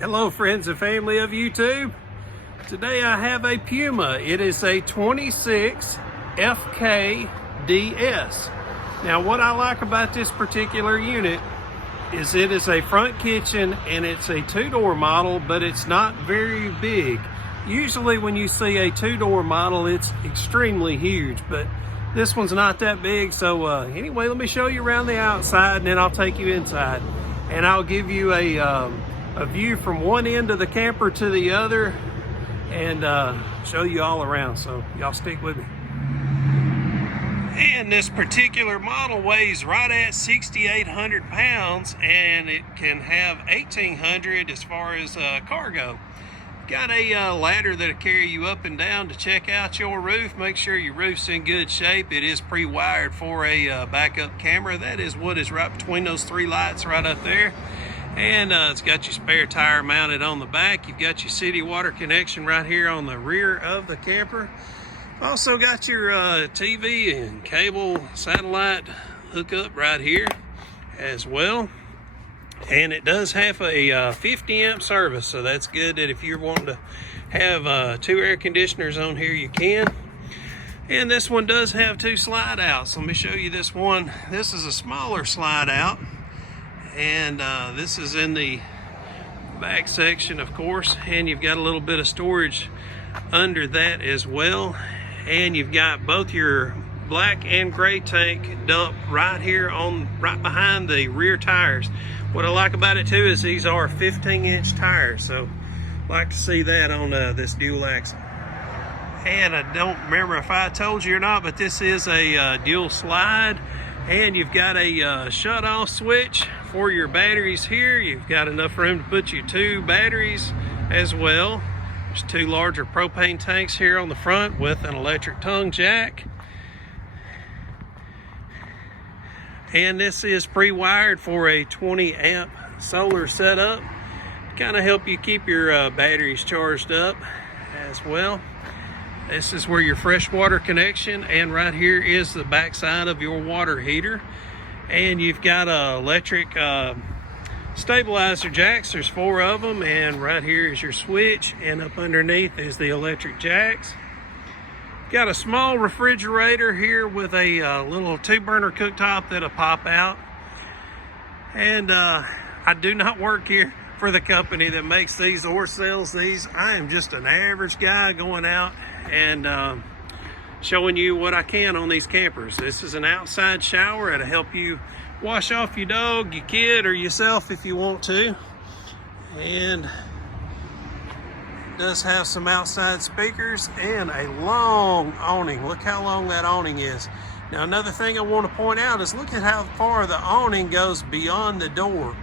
Hello friends and family of YouTube. Today I have a Puma. It is a 26 FKDS. Now what I like about this particular unit is it is a front kitchen and it's a two-door model, but it's not very big. Usually when you see a two-door model, it's extremely huge, but this one's not that big. So anyway, let me show you around the outside and then I'll take you inside and I'll give you a view from one end of the camper to the other and show you all around, so y'all stick with me. And this particular model weighs right at 6,800 pounds and it can have 1,800 as far as cargo. Got a ladder that'll carry you up and down to check out your roof. Make sure your roof's in good shape. It is pre-wired for a backup camera. That is what is right between those three lights right up there. And it's got your spare tire mounted on the back. You've got your city water connection right here on the rear of the camper. Also got your TV and cable satellite hookup right here as well. And it does have a 50 amp service, so that's good that if you're wanting to have two air conditioners on here, you can. And this one does have two slide outs. Let me show you this one. This is a smaller slide out. And this is in the back section, of course, and you've got a little bit of storage under that as well. And you've got both your black and gray tank dump right here right behind the rear tires. What I like about it too is these are 15-inch tires, so I like to see that on this dual axle. And I don't remember if I told you or not, but this is a dual slide. And you've got a shut-off switch for your batteries here. You've got enough room to put your two batteries as well. There's two larger propane tanks here on the front with an electric tongue jack. And this is pre-wired for a 20 amp solar setup to kind of help you keep your batteries charged up as well. This is where your freshwater connection, and right here is the back side of your water heater. And you've got electric stabilizer jacks. There's 4 of them, and right here is your switch, and up underneath is the electric jacks. Got a small refrigerator here with a little 2-burner cooktop that'll pop out. And I do not work here for the company that makes these or sells these. I am just an average guy going out and showing you what I can on these campers. This is an outside shower. It'll help you wash off your dog, your kid, or yourself if you want to. And it does have some outside speakers and a long awning. Look how long that awning is. Now another thing I want to point out is look at how far the awning goes beyond the door.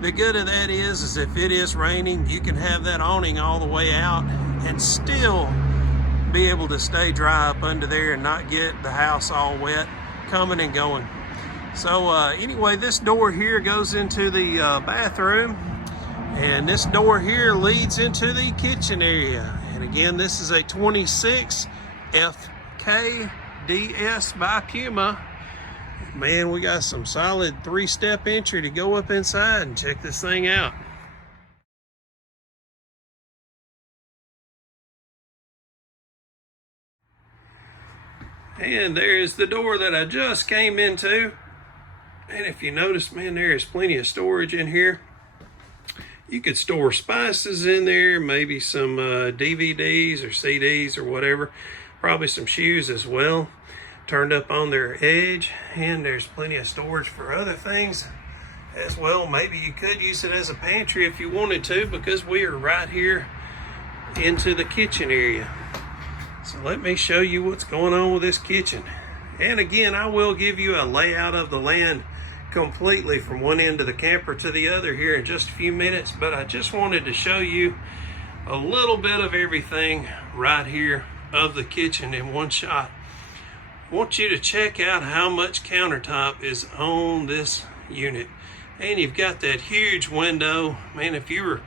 The good of that is if it is raining, you can have that awning all the way out and still be able to stay dry up under there and not get the house all wet coming and going. So anyway, this door here goes into the bathroom, and this door here leads into the kitchen area. And again, this is a 26 FKDS by Puma. Man, we got some solid 3-step entry to go up inside and check this thing out. And there's the door that I just came into. And if you notice, man, there is plenty of storage in here. You could store spices in there, maybe some DVDs or CDs or whatever. Probably some shoes as well, turned up on their edge. And there's plenty of storage for other things as well. Maybe you could use it as a pantry if you wanted to, because we are right here into the kitchen area. So let me show you what's going on with this kitchen. And again, I will give you a layout of the land completely from one end of the camper to the other here in just a few minutes, but I just wanted to show you a little bit of everything right here of the kitchen in one shot. I want you to check out how much countertop is on this unit. And you've got that huge window. Man, if you were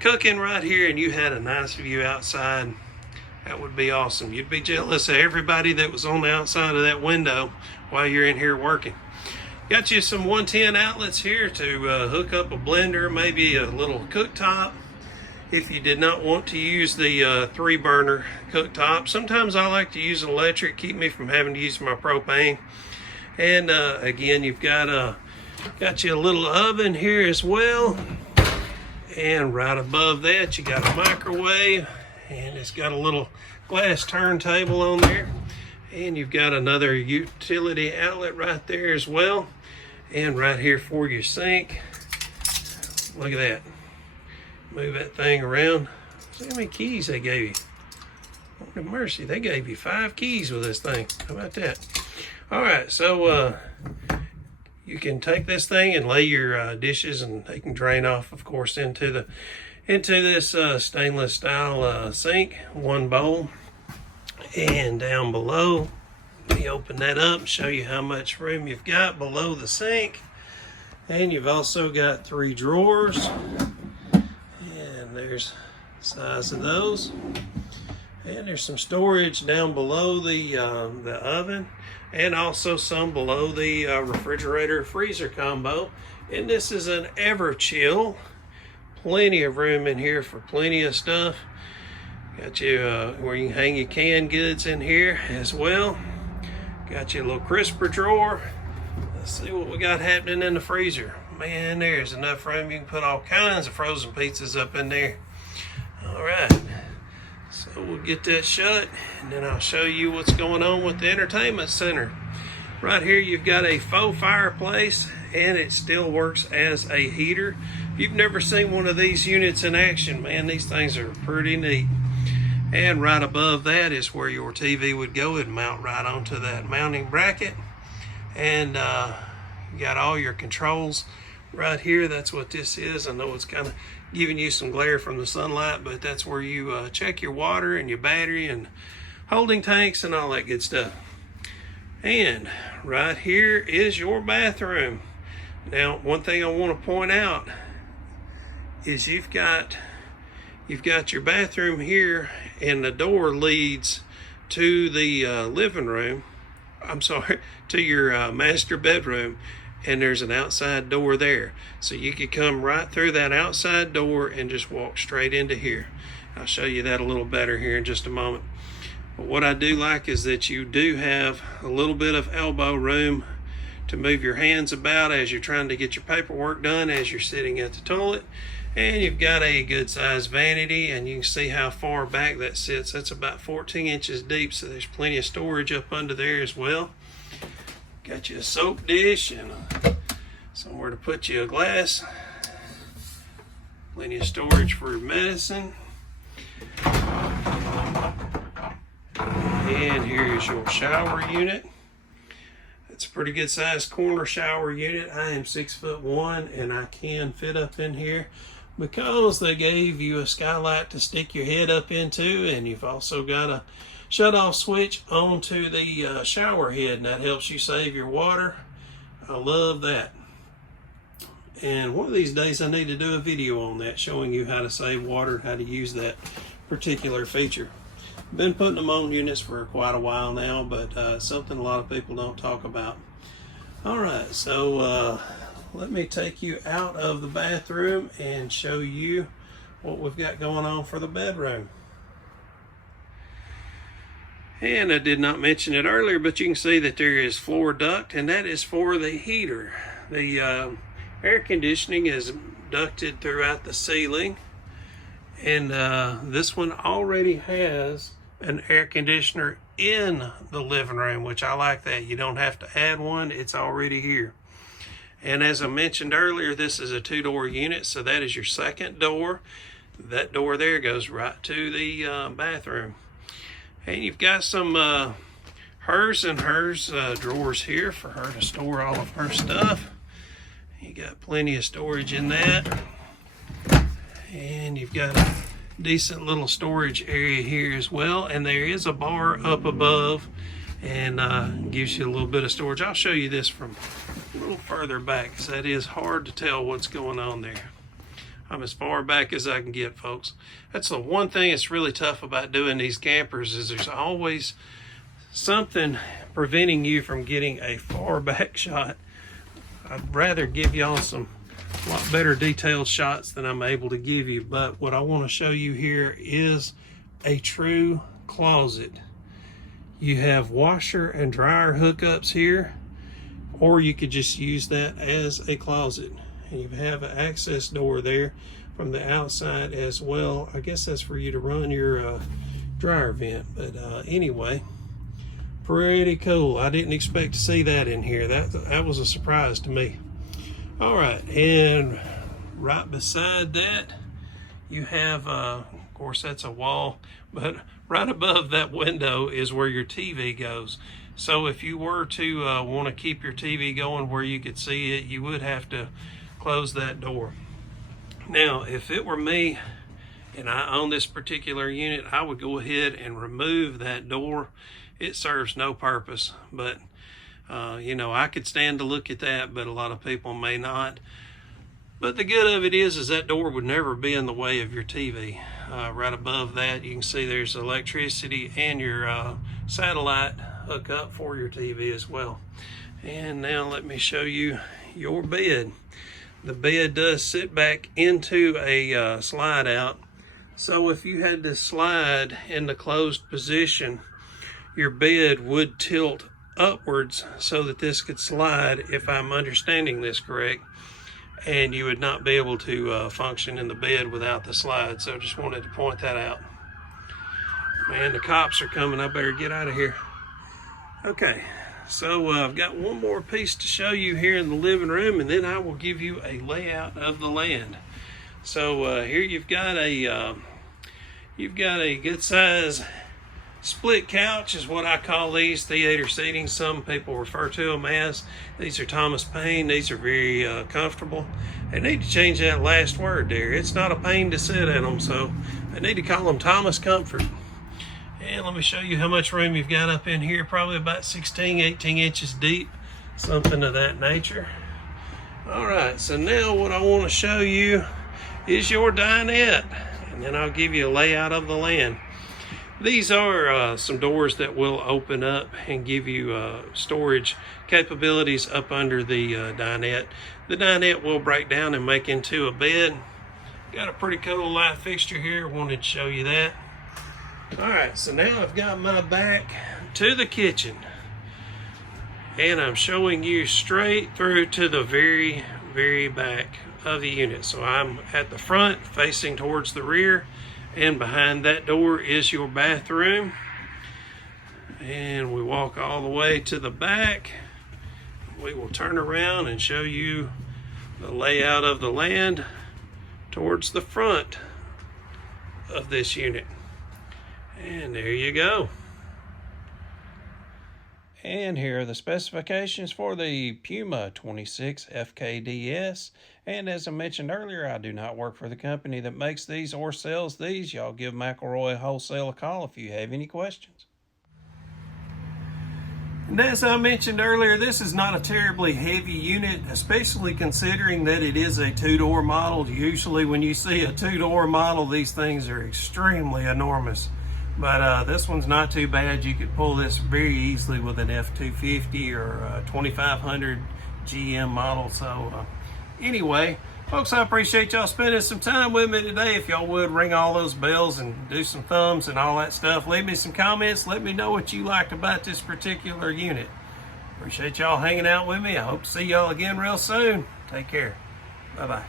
cooking right here and you had a nice view outside, that would be awesome. You'd be jealous of everybody that was on the outside of that window while you're in here working. Got you some 110 outlets here to hook up a blender, maybe a little cooktop. if you did not want to use the 3-burner cooktop. Sometimes I like to use an electric, keep me from having to use my propane. And again, you've got you a little oven here as well. And right above that, you got a microwave, and it's got a little glass turntable on there. And you've got another utility outlet right there as well. And right here for your sink. Look at that. Move that thing around. See how many keys they gave you. Lord have mercy, they gave you 5 keys with this thing. How about that? All right, so you can take this thing and lay your dishes, and they can drain off, of course, into this stainless style sink. 1 bowl. And down below, let me open that up and show you how much room you've got below the sink. And you've also got 3 drawers. And there's the size of those. And there's some storage down below the oven, and also some below the refrigerator freezer combo. And this is an Ever-Chill. Plenty of room in here for plenty of stuff. Got you where you can hang your canned goods in here as well. Got you a little crisper drawer. Let's see what we got happening in the freezer. Man, there's enough room. You can put all kinds of frozen pizzas up in there. All right. So we'll get that shut, and then I'll show you what's going on with the entertainment center. Right here you've got a faux fireplace, and it still works as a heater. If you've never seen one of these units in action, man, these things are pretty neat. And right above that is where your TV would go. It'd mount right onto that mounting bracket. And you got all your controls right here. That's what this is. I know it's kind of giving you some glare from the sunlight, but that's where you check your water and your battery and holding tanks and all that good stuff. And right here is your bathroom. Now, one thing I want to point out is you've got your bathroom here, and the door leads to the living room. I'm sorry, to your master bedroom. And there's an outside door there. So you could come right through that outside door and just walk straight into here. I'll show you that a little better here in just a moment. But what I do like is that you do have a little bit of elbow room to move your hands about as you're trying to get your paperwork done as you're sitting at the toilet. And you've got a good sized vanity, and you can see how far back that sits. That's about 14 inches deep, so there's plenty of storage up under there as well. Got you a soap dish and somewhere to put you a glass. Plenty of storage for your medicine. And here's your shower unit. It's a pretty good sized corner shower unit. I am 6'1", and I can fit up in here because they gave you a skylight to stick your head up into, and you've also got a shut-off switch onto the shower head, and that helps you save your water. I love that. And one of these days I need to do a video on that, showing you how to save water and how to use that particular feature. I've been putting them on units for quite a while now, but it's something a lot of people don't talk about. All right, so let me take you out of the bathroom and show you what we've got going on for the bedroom. And I did not mention it earlier, but you can see that there is floor duct, and that is for the heater. The air conditioning is ducted throughout the ceiling, and this one already has an air conditioner in the living room, which I like that. You don't have to add one, it's already here. And as I mentioned earlier, this is a 2-door unit, so that is your second door. That door there goes right to the bathroom. And you've got some hers and hers drawers here for her to store all of her stuff. You got plenty of storage in that. And you've got a decent little storage area here as well. And there is a bar up above, and gives you a little bit of storage. I'll show you this from a little further back, because that is hard to tell what's going on there. I'm as far back as I can get, folks. That's the one thing that's really tough about doing these campers, is there's always something preventing you from getting a far back shot. I'd rather give y'all some a lot better detailed shots than I'm able to give you. But what I want to show you here is a true closet. You have washer and dryer hookups here, or you could just use that as a closet. And you have an access door there from the outside as well. I guess that's for you to run your dryer vent. But anyway, pretty cool. I didn't expect to see that in here. That was a surprise to me. All right, and right beside that, you have, of course, that's a wall, but right above that window is where your TV goes. So if you were to want to keep your TV going where you could see it, you would have to close that door. Now, if it were me and I own this particular unit, I would go ahead and remove that door. It serves no purpose, but you know, I could stand to look at that, but a lot of people may not. But the good of it is that door would never be in the way of your TV. Right above that, you can see there's electricity and your satellite hookup for your TV as well. And now let me show you your bed. The bed does sit back into a slide out. So if you had to slide in the closed position, your bed would tilt upwards so that this could slide, if I'm understanding this correct, and you would not be able to function in the bed without the slide. So just wanted to point that out. Man, the cops are coming. I better get out of here. Okay, so I've got one more piece to show you here in the living room, and then I will give you a layout of the land. So here you've got a good size split couch is what I call these, theater seating. Some people refer to them as. These are Thomas Paine. These are very comfortable. They need to change that last word there. It's not a pain to sit in them, so they need to call them Thomas Comfort. And let me show you how much room you've got up in here. Probably about 16, 18 inches deep, something of that nature. All right, so now what I want to show you is your dinette, and then I'll give you a layout of the land. These are some doors that will open up and give you storage capabilities up under the dinette. The dinette will break down and make into a bed. Got a pretty cool light fixture here. Wanted to show you that. All right, so now I've got my back to the kitchen, and I'm showing you straight through to the very, very back of the unit. So I'm at the front facing towards the rear, and behind that door is your bathroom. And we walk all the way to the back. We will turn around and show you the layout of the land towards the front of this unit. And there you go. And here are the specifications for the Puma 26 FKDS. And as I mentioned earlier, I do not work for the company that makes these or sells these. Y'all give McElroy Wholesale a call if you have any questions. And as I mentioned earlier, this is not a terribly heavy unit, especially considering that it is a two-door model. Usually when you see a two-door model, these things are extremely enormous. But this one's not too bad. You could pull this very easily with an F250 or a 2500 GM model. So anyway, folks, I appreciate y'all spending some time with me today. If y'all would ring all those bells and do some thumbs and all that stuff, leave me some comments. Let me know what you liked about this particular unit. Appreciate y'all hanging out with me. I hope to see y'all again real soon. Take care. Bye-bye.